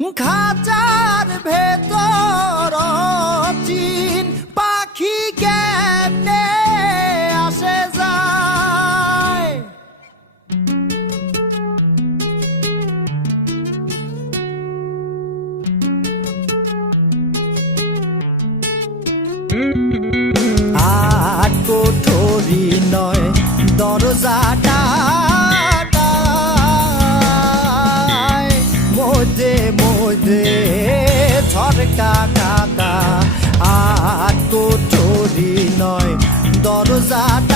খাঁচার ভেতর চিন পাখি কেমনে আসে যায়। আট কোঠরি নয় দরজাটা মধ্যে মধ্যে ঝরকা কাকা। আট কোঠরি নয় দরজাটা